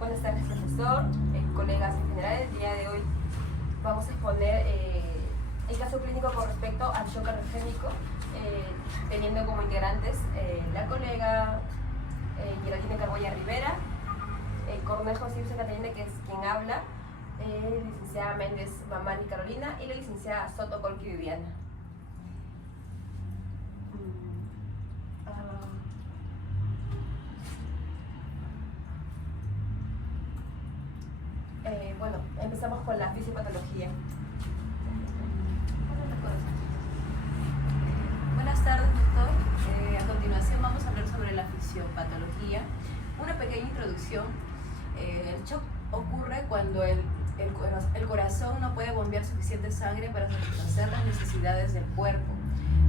Buenas tardes, profesor, colegas en general. El día de hoy vamos a exponer el caso clínico con respecto al shock cardiogénico, teniendo como integrantes la colega Geraldine Carboya Rivera, el coronel José José Catalina, que es quien habla, licenciada Méndez Mamani Carolina y la licenciada Soto Colqui Viviana. Bueno, empezamos con la fisiopatología. Buenas tardes, doctor. A continuación vamos a hablar sobre la fisiopatología. Una pequeña introducción. El shock ocurre cuando el corazón no puede bombear suficiente sangre para satisfacer las necesidades del cuerpo.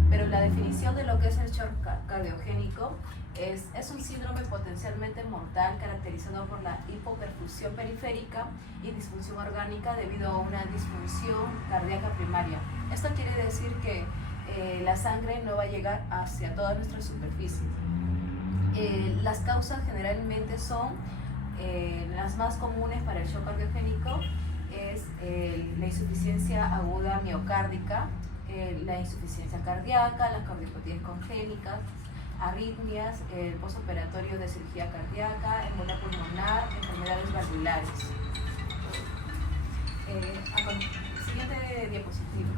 Pero la definición de lo que es el shock cardiogénico es un síndrome potencialmente mortal caracterizado por la hipoperfusión periférica y disfunción orgánica debido a una disfunción cardíaca primaria. Esto quiere decir que la sangre no va a llegar hacia toda nuestra superficie. Las causas generalmente son las más comunes para el shock cardiogénico es la insuficiencia aguda miocárdica, la insuficiencia cardíaca, las cardiopatías congénitas, arritmias, el postoperatorio de cirugía cardíaca, embolia pulmonar, enfermedades valvulares. Siguiente diapositiva.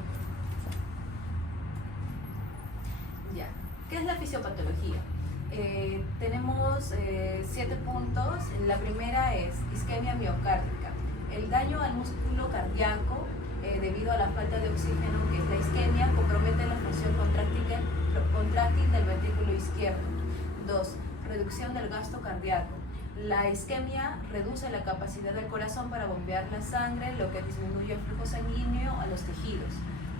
Ya. ¿Qué es la fisiopatología? Tenemos 7 puntos. La primera es isquemia miocárdica. El daño al músculo cardíaco debido a la falta de oxígeno, que es la isquemia, compromete la función contráctil del ventrículo izquierdo. 2. Reducción del gasto cardíaco. La isquemia reduce la capacidad del corazón para bombear la sangre, lo que disminuye el flujo sanguíneo a los tejidos.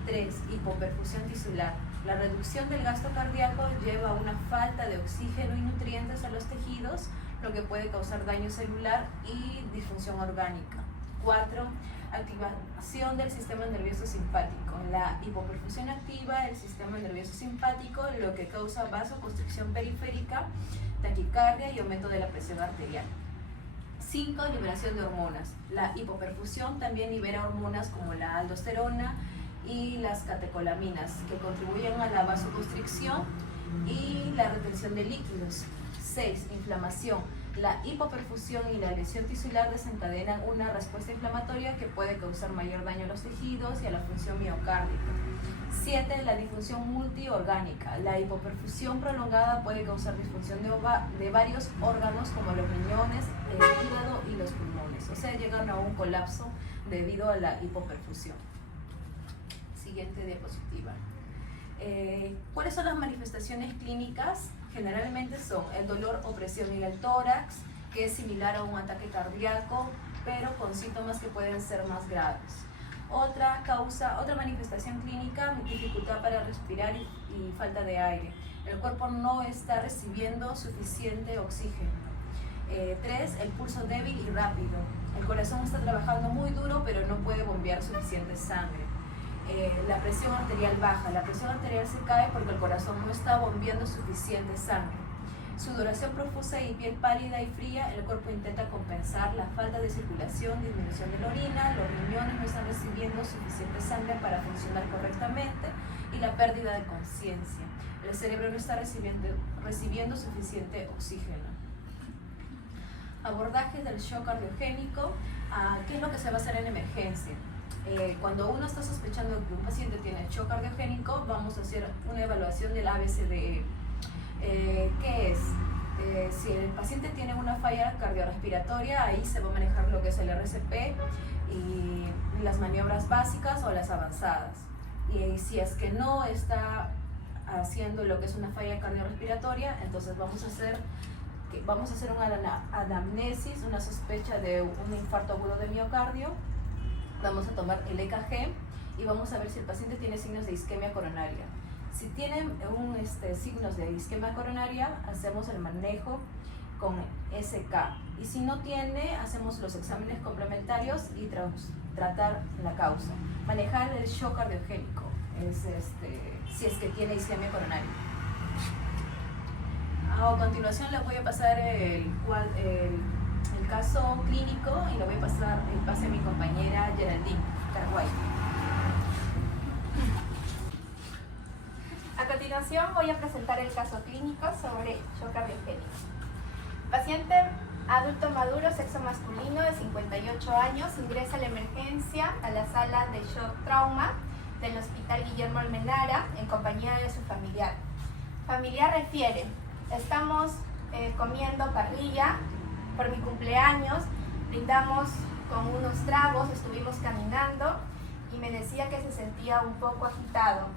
3. Hipoperfusión tisular. La reducción del gasto cardíaco lleva a una falta de oxígeno y nutrientes a los tejidos, lo que puede causar daño celular y disfunción orgánica. 4. Activación del sistema nervioso simpático. La hipoperfusión activa el sistema nervioso simpático, lo que causa vasoconstricción periférica, taquicardia y aumento de la presión arterial. 5. Liberación de hormonas. La hipoperfusión también libera hormonas como la aldosterona y las catecolaminas, que contribuyen a la vasoconstricción y la retención de líquidos. 6. Inflamación. La hipoperfusión y la lesión tisular desencadenan una respuesta inflamatoria que puede causar mayor daño a los tejidos y a la función miocárdica. 7. La disfunción multiorgánica. La hipoperfusión prolongada puede causar disfunción de varios órganos como los riñones, el hígado y los pulmones. O sea, llegan a un colapso debido a la hipoperfusión. Siguiente diapositiva. ¿Cuáles son las manifestaciones clínicas? Generalmente son el dolor o presión en el tórax, que es similar a un ataque cardíaco, pero con síntomas que pueden ser más graves. Otra manifestación clínica, dificultad para respirar y falta de aire. El cuerpo no está recibiendo suficiente oxígeno. 3. El pulso débil y rápido. El corazón está trabajando muy duro, pero no puede bombear suficiente sangre. La presión arterial baja. La presión arterial se cae porque el corazón no está bombeando suficiente sangre. Sudoración profusa y piel pálida y fría. El cuerpo intenta compensar la falta de circulación, disminución de la orina, los riñones no están recibiendo suficiente sangre para funcionar correctamente y la pérdida de conciencia. El cerebro no está recibiendo suficiente oxígeno. Abordaje del shock cardiogénico. ¿Qué es lo que se va a hacer en emergencia? Cuando uno está sospechando que un paciente tiene shock cardiogénico, vamos a hacer una evaluación del ABCDE. ¿Qué es? Si el paciente tiene una falla cardiorrespiratoria, ahí se va a manejar lo que es el RCP y las maniobras básicas o las avanzadas. Y si es que no está haciendo lo que es una falla cardiorrespiratoria, entonces vamos a hacer una anamnesis, una sospecha de un infarto agudo de miocardio. Vamos a tomar el EKG y vamos a ver si el paciente tiene signos de isquemia coronaria. Si tiene signos de isquemia coronaria, hacemos el manejo con SK. Y si no tiene, hacemos los exámenes complementarios y tratar la causa. Manejar el shock cardiogénico si es que tiene isquemia coronaria. A continuación les voy a pasar el caso clínico y lo voy a pasar el pase a mi compañera Geraldine Carguay. A continuación voy a presentar el caso clínico sobre shock cardiogénico. Paciente adulto maduro, sexo masculino de 58 años, ingresa a la emergencia a la sala de shock trauma del Hospital Guillermo Almenara en compañía de su familiar. Familiar refiere: estamos comiendo parrilla por mi cumpleaños, brindamos con unos tragos, estuvimos caminando y me decía que se sentía un poco agitado.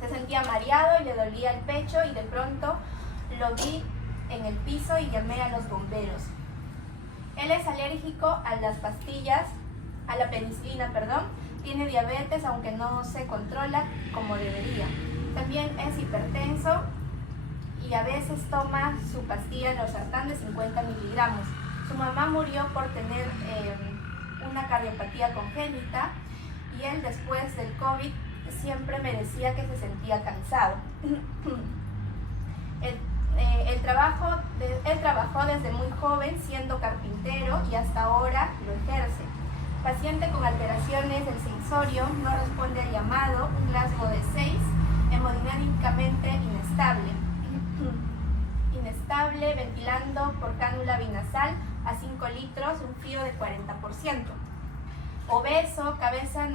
Se sentía mareado y le dolía el pecho y de pronto lo vi en el piso y llamé a los bomberos. Él es alérgico a las pastillas, a la penicilina, tiene diabetes aunque no se controla como debería. También es hipertenso y a veces toma su pastilla losartán de 50 miligramos. Su mamá murió por tener una cardiopatía congénita y él después del COVID siempre me decía que se sentía cansado. Él trabajó desde muy joven siendo carpintero y hasta ahora lo ejerce. Paciente con alteraciones del sensorio, no responde al llamado, un Glasgow de 6, hemodinámicamente inestable. Inestable, ventilando por cánula binasal a 5 litros, un frío de 40%. Obeso, cabeza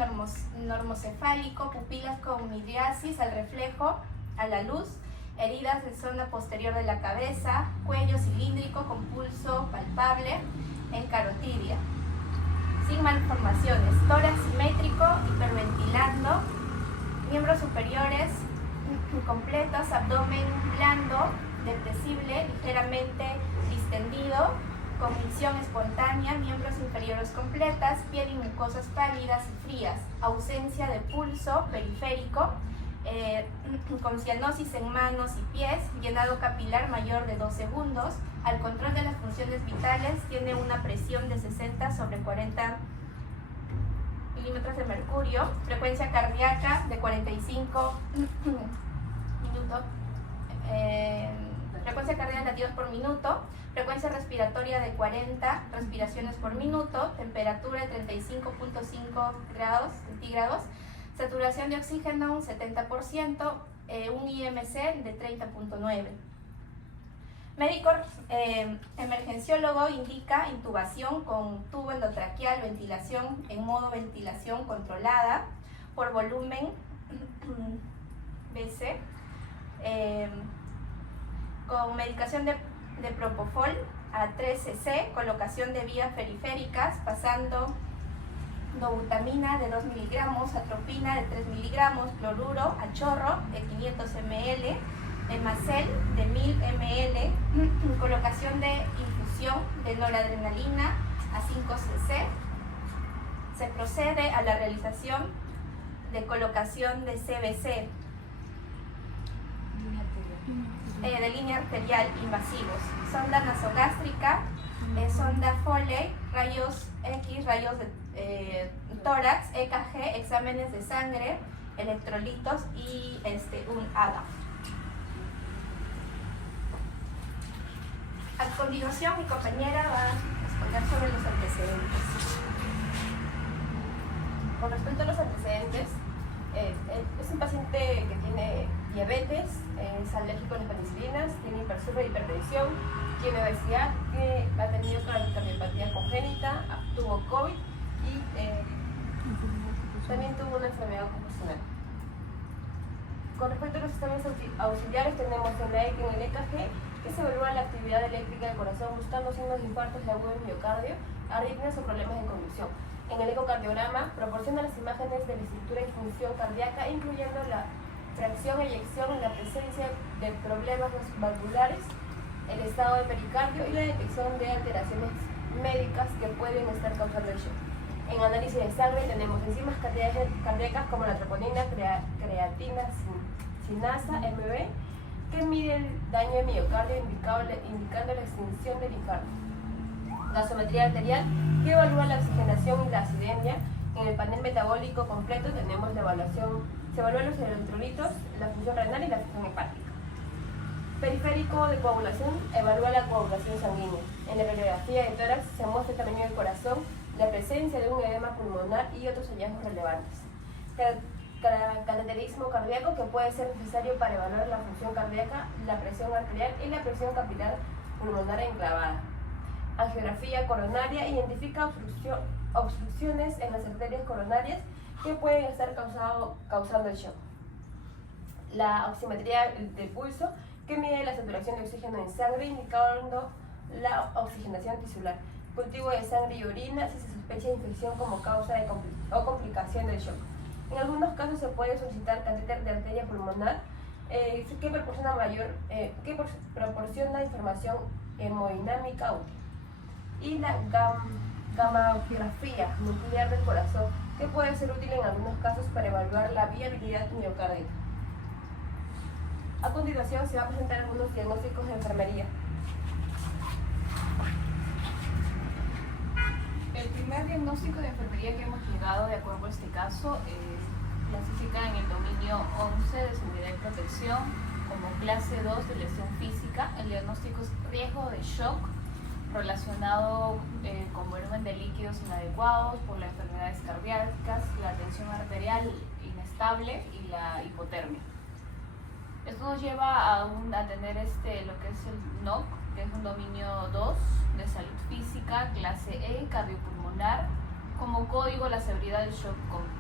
normocefálico, pupilas con midriasis al reflejo, a la luz, heridas de zona posterior de la cabeza, cuello cilíndrico con pulso palpable en carotidia. Sin malformaciones, tórax simétrico, hiperventilando, miembros superiores completos, abdomen blando, depresible, ligeramente distendido, convicción espontánea, miembros inferiores completas, piel y mucosas pálidas y frías, ausencia de pulso periférico, con cianosis en manos y pies, llenado capilar mayor de 2 segundos, al control de las funciones vitales, tiene una presión de 60 sobre 40 milímetros de mercurio, frecuencia cardíaca de 45 minutos, frecuencia cardíaca latidos por minuto, frecuencia respiratoria de 40 respiraciones por minuto, temperatura de 35.5 grados centígrados, saturación de oxígeno un 70%, un IMC de 30.9. Médico emergenciólogo indica intubación con tubo endotraqueal, ventilación en modo ventilación controlada por volumen BC, con medicación de propofol a 3 cc, colocación de vías periféricas, pasando dobutamina de 2 miligramos, atropina de 3 miligramos, cloruro a chorro de 500 ml, Emacel de 1000 ml, colocación de infusión de noradrenalina a 5 cc. Se procede a la realización de colocación de CBC, de línea arterial invasivos, sonda nasogástrica, sonda Foley, rayos X, rayos de tórax, EKG, exámenes de sangre, electrolitos y un ADA. A continuación, mi compañera va a exponer sobre los antecedentes. Con respecto a los antecedentes, es un paciente que tiene diabetes, es alérgico a las penicilinas, tiene hipertensión, tiene obesidad, ha tenido cardiopatía congénita, tuvo COVID y también tuvo una enfermedad ocupacional. Con respecto a los sistemas auxiliares, tenemos en la ECG, en el EKG, que se evalúa la actividad eléctrica del corazón buscando signos de infartos agudos del miocardio, arritmias o problemas de conducción. En el ecocardiograma proporciona las imágenes de la estructura y función cardíaca, incluyendo la fracción eyección en la presencia de problemas valvulares, el estado de pericardio y la detección de alteraciones médicas que pueden estar causando el shock. En análisis de sangre tenemos enzimas cardíacas como la troponina, creatina, sinasa, MB, que mide el daño de miocardio indicando la extinción del infarto. Gasometría arterial, que evalúa la oxigenación y la acidemia. En el panel metabólico completo tenemos la evaluación, se evalúan los electrolitos, la función renal y la función hepática. Periférico de coagulación evalúa la coagulación sanguínea. En la radiografía de tórax se muestra el tamaño del corazón, la presencia de un edema pulmonar y otros hallazgos relevantes. Cateterismo cardíaco, que puede ser necesario para evaluar la función cardíaca, la presión arterial y la presión capilar pulmonar enclavada. Angiografía coronaria identifica obstrucciones en las arterias coronarias que pueden estar causando el shock. La oximetría del pulso, que mide la saturación de oxígeno en sangre indicando la oxigenación tisular. Cultivo de sangre y orina si se sospecha de infección como causa o complicación del shock. En algunos casos se puede solicitar catéter de arteria pulmonar que proporciona información hemodinámica útil. Y la gamografía nuclear del corazón, que puede ser útil en algunos casos para evaluar la viabilidad miocárdica. A continuación se va a presentar algunos diagnósticos de enfermería. El primer diagnóstico de enfermería que hemos llegado de acuerdo a este caso clasifica en el dominio 11 de seguridad y protección como clase 2 de lesión física. El diagnóstico es riesgo de shock relacionado con volumen de líquidos inadecuados por las enfermedades cardíacas, la tensión arterial inestable y la hipotermia. Esto nos lleva a tener lo que es el NOC, que es un dominio 2 de salud física, clase E, cardiopulmonar, como código la severidad del shock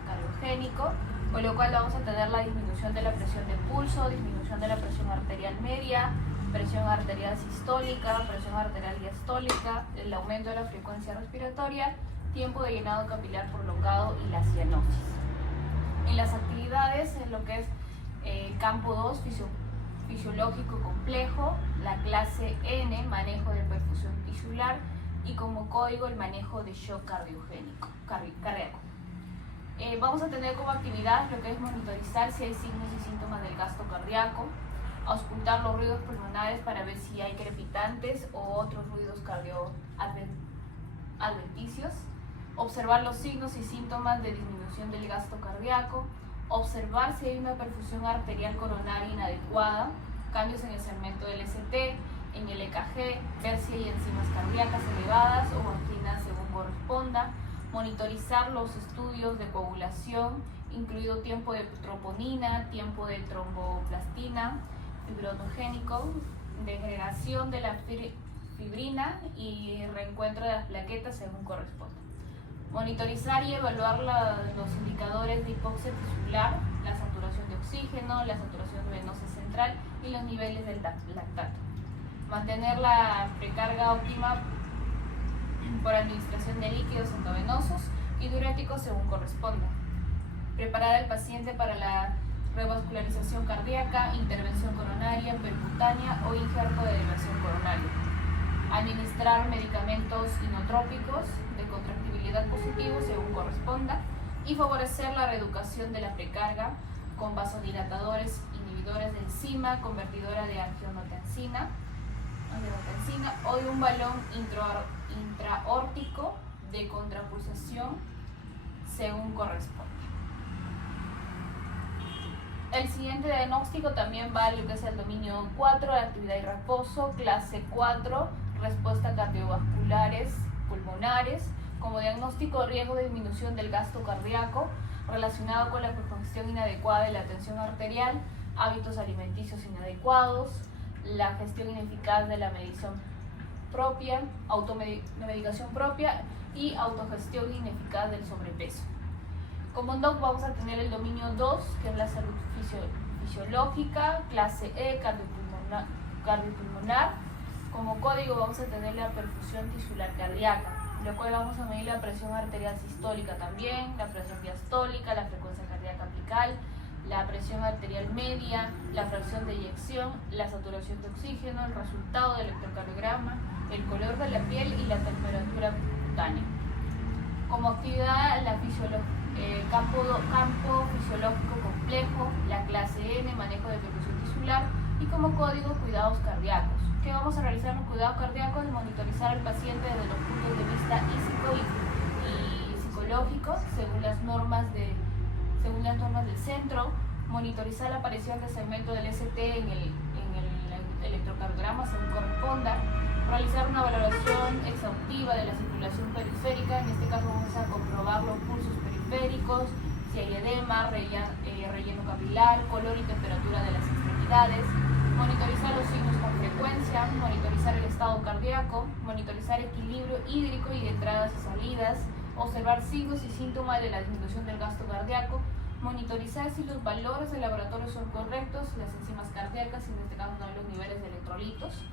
cardiogénico, con lo cual vamos a tener la disminución de la presión de pulso, disminución de la presión arterial media, presión arterial sistólica, presión arterial diastólica, el aumento de la frecuencia respiratoria, tiempo de llenado capilar prolongado y la cianosis. En las actividades, en lo que es campo 2, fisiológico complejo, la clase N, manejo de perfusión tisular, y como código el manejo de shock cardíaco. Vamos a tener como actividad lo que es monitorizar si hay signos y síntomas del gasto cardíaco, auscultar los ruidos pulmonares para ver si hay crepitantes o otros ruidos adventicios, observar los signos y síntomas de disminución del gasto cardíaco, observar si hay una perfusión arterial coronaria inadecuada, cambios en el segmento del ST, en el EKG, ver si hay enzimas cardíacas elevadas o anginas según corresponda, monitorizar los estudios de coagulación, incluido tiempo de troponina, tiempo de tromboplastina, fibrinogénico, degeneración de la fibrina y reencuentro de las plaquetas según corresponda. Monitorizar y evaluar los indicadores de hipoxia tisular, la saturación de oxígeno, la saturación venosa central y los niveles del lactato. Mantener la precarga óptima por administración de líquidos endovenosos y diuréticos según corresponda. Preparar al paciente para la revascularización cardíaca, intervención coronaria, percutánea o injerto de diversión coronaria. Administrar medicamentos inotrópicos de contractibilidad positivo según corresponda y favorecer la reeducación de la precarga con vasodilatadores, inhibidores de enzima, convertidora de angiotensina o de un balón intraórtico de contrapulsación según corresponde. El siguiente diagnóstico también va a lo que es el dominio 4 de actividad y reposo, clase 4, respuesta cardiovasculares pulmonares, como diagnóstico riesgo de disminución del gasto cardíaco relacionado con la congestión inadecuada de la tensión arterial, hábitos alimenticios inadecuados, la gestión ineficaz de la medicación propia, automedicación propia y autogestión ineficaz del sobrepeso. Como NOC vamos a tener el dominio 2, que es la salud fisiológica, clase E, cardiopulmonar. Como código vamos a tener la perfusión tisular cardíaca, lo cual vamos a medir la presión arterial sistólica también, la presión diastólica, la frecuencia cardíaca apical, la presión arterial media, la fracción de eyección, la saturación de oxígeno, el resultado del electrocardiograma, el color de la piel y la temperatura cutánea. Como actividad, campo fisiológico complejo, la clase N, manejo de perfusión tisular, y como código cuidados cardíacos. ¿Qué vamos a realizar en los cuidados cardíacos? Monitorizar al paciente desde los puntos de vista físico y psicológico según las normas del centro, monitorizar la aparición del segmento del ST en electrocardiograma según corresponda, realizar una valoración exhaustiva de la circulación periférica. En este caso vamos a comprobar los pulsos periféricos, si hay edema, relleno capilar, color y temperatura de las extremidades, monitorizar los signos con frecuencia, monitorizar el estado cardíaco, monitorizar equilibrio hídrico y de entradas y salidas, observar signos y síntomas de la disminución del gasto cardíaco, monitorizar si los valores del laboratorio son correctos, las enzimas cardíacas, en este caso también los niveles de electrolitos,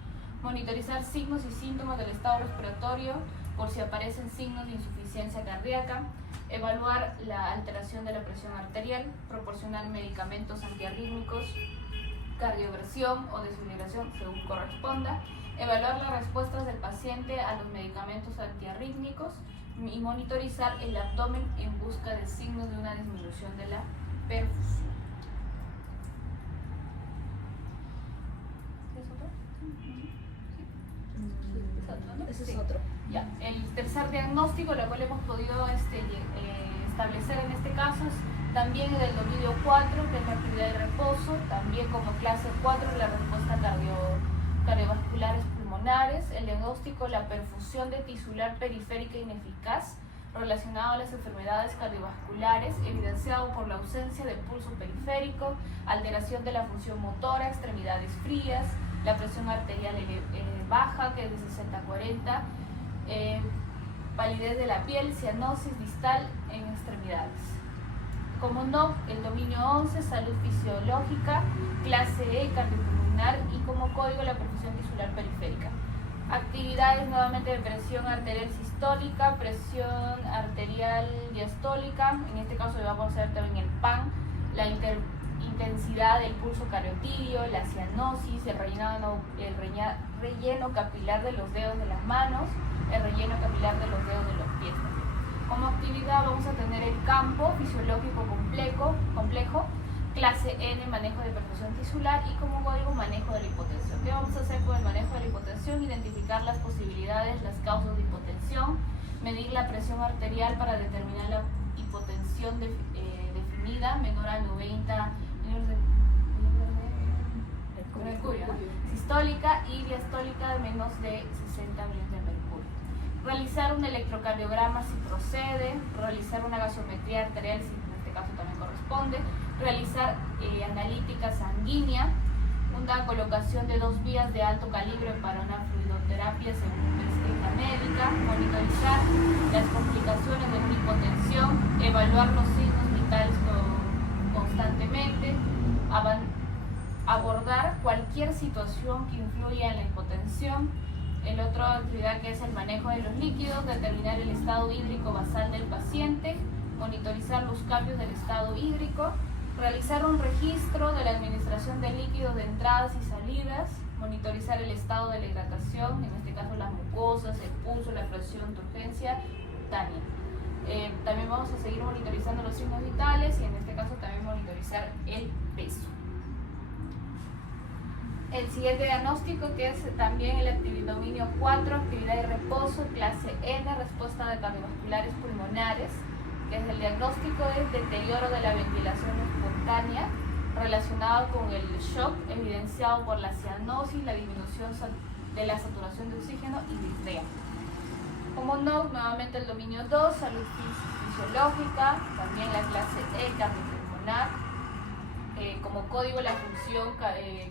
monitorizar signos y síntomas del estado respiratorio por si aparecen signos de insuficiencia cardíaca, evaluar la alteración de la presión arterial, proporcionar medicamentos antiarrítmicos, cardioversión o desfibrilación según corresponda, evaluar las respuestas del paciente a los medicamentos antiarrítmicos y monitorizar el abdomen en busca de signos de una disminución de la perfusión. ¿Es otro? Ese es otro. Ya. El tercer diagnóstico, lo cual hemos podido establecer en este caso, es también del dominio 4, que es la actividad de reposo, también como clase 4, la respuesta cardiovasculares pulmonares. El diagnóstico, la perfusión de tisular periférica ineficaz relacionado a las enfermedades cardiovasculares, evidenciado por la ausencia de pulso periférico, alteración de la función motora, extremidades frías, la presión arterial baja, que es de 60 a 40, palidez de la piel, cianosis distal en extremidades. Como no, el dominio 11, salud fisiológica, clase E, cardiopulmonar, y como código la perfusión tisular periférica. Actividades nuevamente de presión arterial sistólica, presión arterial diastólica, en este caso vamos a ver también el PAN, la intensidad del pulso cariotidio, la cianosis, el relleno capilar de los dedos de las manos, el relleno capilar de los dedos de los pies. Como actividad vamos a tener el campo fisiológico complejo, clase N, manejo de perfusión tisular, y como código manejo de la hipotensión. ¿Qué vamos a hacer con el manejo de la hipotensión? Identificar las posibilidades, las causas de hipotensión, medir la presión arterial para determinar la hipotensión definida menor a 90 mercurio, sistólica, y diastólica de menos de 60 millones de mercurio. Realizar un electrocardiograma si procede, realizar una gasometría arterial si en este caso también corresponde, realizar analítica sanguínea, una colocación de 2 vías de alto calibre para una fluidoterapia según prescripción médica, monitorizar las complicaciones de una hipotensión, evaluar los signos vitales constantemente, abordar cualquier situación que influya en la hipotensión. El otro actividad que es el manejo de los líquidos, determinar el estado hídrico basal del paciente, monitorizar los cambios del estado hídrico, realizar un registro de la administración de líquidos de entradas y salidas, monitorizar el estado de la hidratación, en este caso las mucosas, el pulso, la presión de urgencia cutánea. También vamos a seguir monitorizando los signos vitales y en este caso también monitorizar el peso. El siguiente diagnóstico, que es también el dominio 4, actividad de reposo, clase N, respuesta de cardiovasculares pulmonares, que es el diagnóstico es deterioro de la ventilación espontánea relacionado con el shock evidenciado por la cianosis, la disminución de la saturación de oxígeno y disnea. Como no, nuevamente el dominio 2, salud fisiológica, también la clase E, cardiopulmonar, como código la función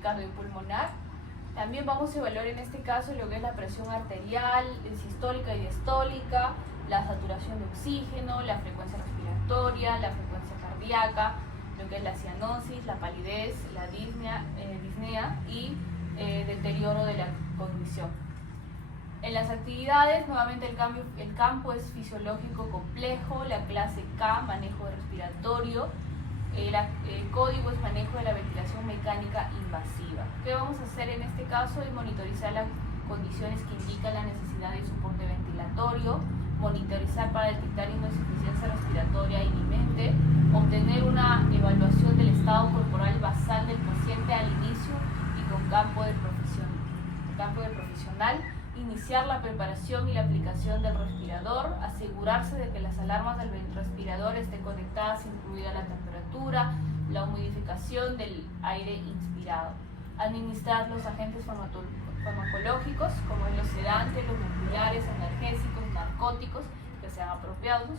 cardiopulmonar. También vamos a evaluar en este caso lo que es la presión arterial, sistólica y diastólica, la saturación de oxígeno, la frecuencia respiratoria, la frecuencia cardíaca, lo que es la cianosis, la palidez, la disnea y deterioro de la cognición. En las actividades, nuevamente el campo es fisiológico complejo, la clase K, manejo respiratorio, el código es manejo de la ventilación mecánica invasiva. ¿Qué vamos a hacer en este caso? Es monitorizar las condiciones que indican la necesidad de soporte ventilatorio, monitorizar para detectar insuficiencia respiratoria inminente, obtener una evaluación del estado corporal basal del paciente al inicio y con campo de profesional, iniciar la preparación y la aplicación del respirador, asegurarse de que las alarmas del respirador estén conectadas, incluida la temperatura, la humidificación del aire inspirado. Administrar los agentes farmacológicos, como los sedantes, los musculares, analgésicos, narcóticos que sean apropiados.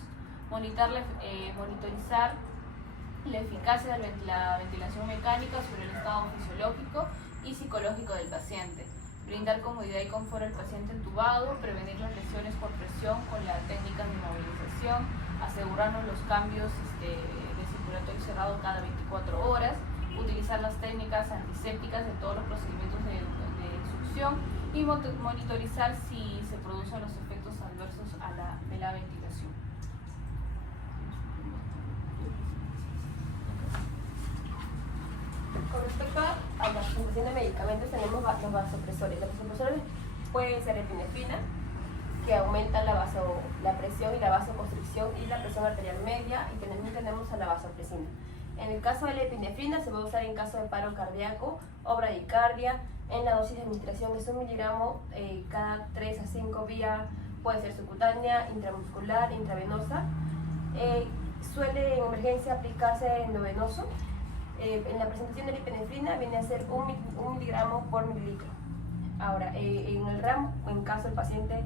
Monitorizar la eficacia de la ventilación mecánica sobre el estado fisiológico y psicológico del paciente. Brindar comodidad y confort al paciente entubado, prevenir las lesiones por presión con la técnica de inmovilización, asegurarnos los cambios de circulatorio cerrado cada 24 horas, utilizar las técnicas antisépticas de todos los procedimientos de succión y monitorizar si se producen los efectos adversos de la ventilación. Con respecto a la presentación de medicamentos, tenemos los vasopresores. Los vasopresores pueden ser epinefrina, que aumenta la presión y la vasoconstricción y la presión arterial media, y también tenemos a la vasopresina. En el caso de la epinefrina se va a usar en caso de paro cardíaco o bradicardia. En la dosis de administración es 1 miligramo cada 3 a 5 días, puede ser subcutánea, intramuscular, intravenosa. Suele en emergencia aplicarse endovenoso. En la presentación de la epinefrina viene a ser 1 miligramo por mililitro. Ahora, en el ramo, en caso el paciente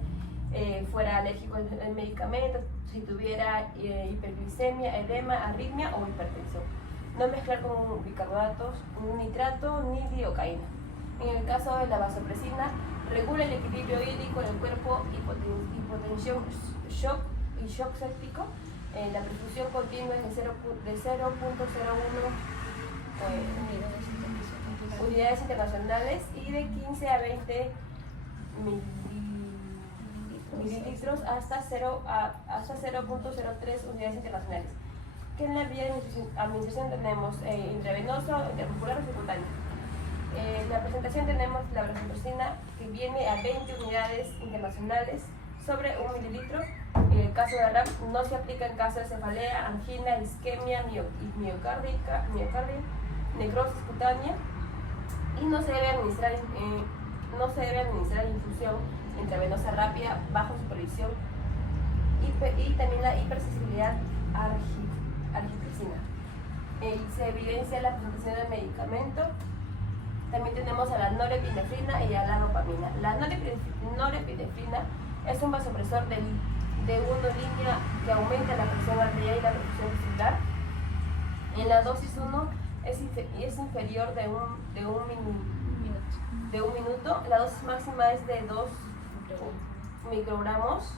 fuera alérgico al medicamento, si tuviera hiperglicemia, edema, arritmia o hipertensión. No mezclar con bicarbonatos, nitrato ni lidocaína. En el caso de la vasopresina, regula el equilibrio hídrico en el cuerpo, hipotensión, shock y shock séptico. La perfusión continua es de 0.01 unidades internacionales y de 15 a 20 mililitros hasta 0.03 unidades internacionales. Que en la vía de administración tenemos intravenoso, intermuscular o subcutáneo. En la presentación tenemos la vasopresina, que viene a 20 unidades internacionales sobre 1 mililitro. En el caso de RAM no se aplica en caso de cefalea, angina, isquemia, miocardia, necrosis cutánea, y no se debe administrar infusión intravenosa rápida bajo supervisión, y también la hipersensibilidad a argitricina. Se evidencia la presentación del medicamento. También tenemos a la norepinefrina y a la dopamina. La norepinefrina es un vasopresor de 1 línea que aumenta la presión arterial y la perfusión vesicular. En la dosis 1 es inferior de un minuto. La dosis máxima es de 2 microgramos.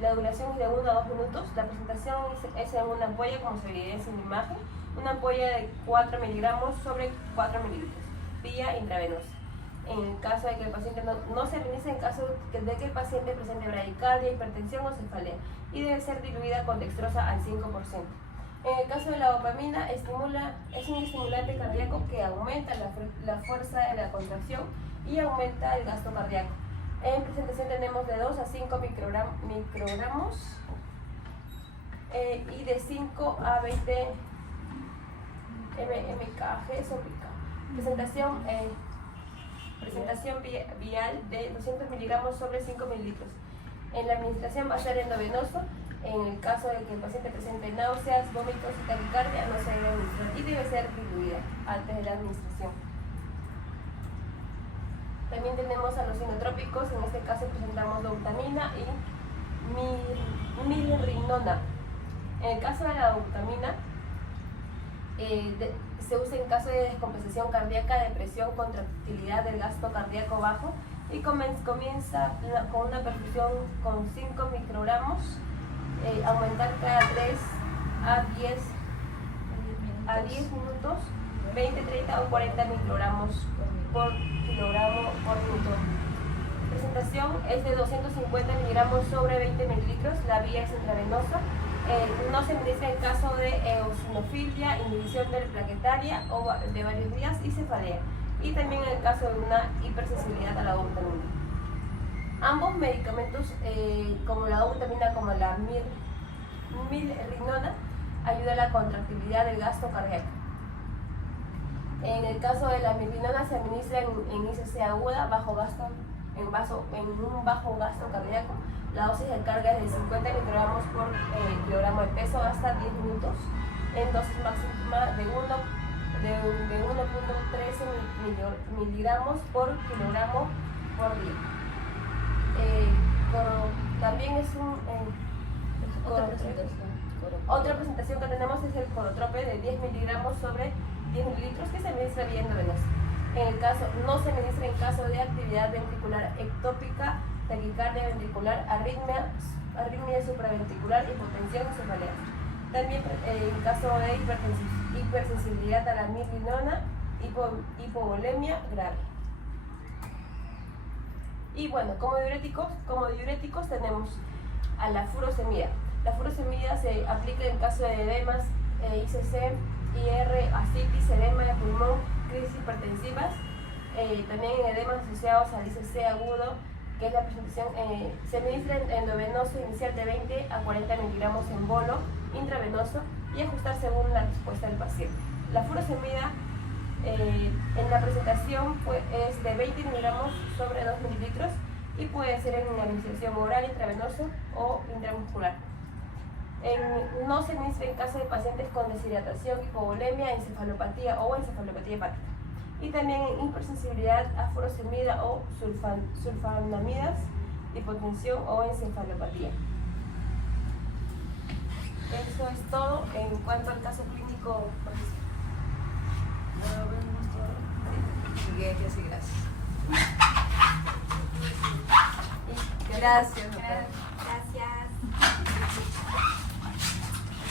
La duración es de 1 a 2 minutos. La presentación es en una ampolla, como se evidencia en la imagen, una ampolla de 4 miligramos sobre 4 mililitros, vía intravenosa. En el caso de que el paciente no se administra en caso de que el paciente presente bradicardia, hipertensión o cefalea, y debe ser diluida con dextrosa al 5%. En el caso de la dopamina, es un estimulante cardíaco que aumenta la fuerza de la contracción y aumenta el gasto cardíaco. En presentación tenemos de 2 a 5 microgramos y de 5 a 20 mkg sobre K. Presentación vial de 200 miligramos sobre 5 mililitros. En la administración va a ser endovenoso. En el caso de que el paciente presente náuseas, vómitos y taquicardia, no se debe administrar y debe ser diluida antes de la administración. También tenemos a los inotrópicos. En este caso presentamos dobutamina y milrinona. En el caso de la dobutamina, se usa en caso de descompensación cardíaca, depresión, contractilidad del gasto cardíaco bajo, y comienza con una perfusión con 5 microgramos, aumentar cada 3 a 10 minutos, 20, 30 o 40 microgramos por kilogramo por minuto. Presentación es de 250 miligramos sobre 20 mililitros. La vía es intravenosa. No se administra en caso de eosinofilia, inhibición del plaquetaria o de varios días y cefalea, y también en el caso de una hipersensibilidad a la dobutamina. Ambos medicamentos, como la dobutamina como la milrinona, ayuda a la contractilidad del gasto cardíaco. En el caso de la milrinona se administra en ICC aguda, en un bajo gasto cardíaco. La dosis de carga es de 50 microgramos por kilogramo de peso hasta 10 minutos, en dosis máxima de de 1.13 miligramos por kilogramo por día. También es otra presentación que tenemos es el corotrope de 10 miligramos sobre 10 mililitros que se administra vía endovenosa. No se administra en caso de actividad ventricular ectópica, taquicardia ventricular, arritmia supraventricular, hipotensión y cefaleas. También en caso de hipersensibilidad a la mirlinona, hipovolemia grave. Y bueno, como diuréticos tenemos a la furosemida. La furosemida se aplica en caso de edemas, ICC, IR, ascitis, edema de pulmón, crisis hipertensivas, también en edemas asociados al ICC agudo, que es la presentación, se administra endovenoso inicial de 20 a 40 miligramos en bolo, intravenoso y ajustar según la respuesta del paciente. La furosemida en la presentación es de 20 miligramos sobre 2 mililitros y puede ser en administración oral, intravenoso o intramuscular. No se administra en caso de pacientes con deshidratación, hipovolemia, encefalopatía o encefalopatía hepática. Y también en hipersensibilidad a furosemida o sulfonamidas, hipotensión o encefalopatía. Eso es todo en cuanto al caso clínico. Gracias y gracias. Gracias. Gracias.